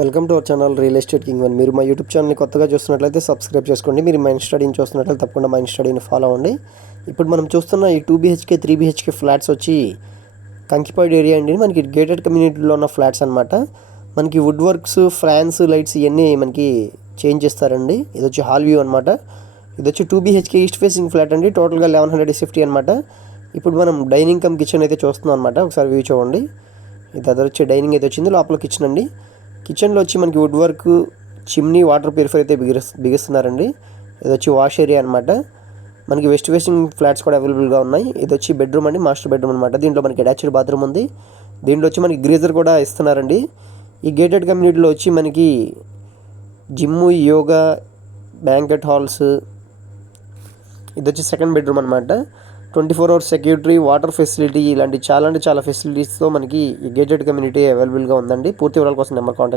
Welcome to our channel real estate king one. మీరు మా YouTube ఛానల్ని కొత్తగా చూస్తున్నట్లయితే సబ్స్క్రైబ్ చేసుకోండి. మీరు మా ఇన్స్టాడీని చూస్తున్నట్లయితే తప్పకుండా మా ఇన్స్టాడీని ఫాలో అవ్వండి. ఇప్పుడు మనం చూస్తున్న ఈ 2 BHK 3 BHK ఫ్లాట్స్ వచ్చి కంకిపాడు ఏరియా అండి. మనకి గేటెడ్ కమ్యూనిటీలో ఉన్న ఫ్లాట్స్ అనమాట. మనకి వుడ్ వర్క్స్, ఫ్యాన్స్, లైట్స్ ఇవన్నీ మనకి చేంజ్ చేస్తారండి. ఇది వచ్చి హాల్ వ్యూ అనమాట. ఇది వచ్చి 2 BHK ఈస్ట్ ఫేసింగ్ ఫ్లాట్ అండి. టోటల్గా 1100 SFT అనమాట. ఇప్పుడు మనం డైనింగ్ కమ్ కిచెన్ అయితే చూస్తున్నాం అనమాట. ఒకసారి వ్యూ చూడండి. ఇది అదర్ వచ్చి డైనింగ్ అయితే వచ్చింది, లోపల కిచెన్ అండి. కిచెన్లో వచ్చి మనకి wood work, chimney, water purify అయితే బిగిస్తున్నారండి. ఇది వచ్చి వాష్ ఏరియా అనమాట. మనకి వెస్ట్ ఫేసింగ్ ఫ్లాట్స్ కూడా అవైలబుల్గా ఉన్నాయి. ఇది వచ్చి బెడ్రూమ్ అండి, మాస్టర్ బెడ్రూమ్ అనమాట. దీంట్లో మనకి అటాచ్డ్ బాత్రూమ్ ఉంది. దీంట్లో వచ్చి మనకి గ్రీజర్ కూడా ఇస్తున్నారండి. ఈ గేటెడ్ కమ్యూనిటీలో వచ్చి మనకి జిమ్, యోగా, బ్యాంకెట్ హాల్స్. ఇది వచ్చి సెకండ్ బెడ్రూమ్ అనమాట. 24 hours సెక్యూరిటీ, వాటర్ ఫెసిలిటీ, ఇలాంటి చాలా అంటే చాలా ఫెసిలిటీస్తో మనకి ఈ గేటెడ్ కమ్యూనిటీ అవైలబుల్గా ఉందండి. పూర్తి వివరాల కోసం నెంబర్ కాంటాక్ట్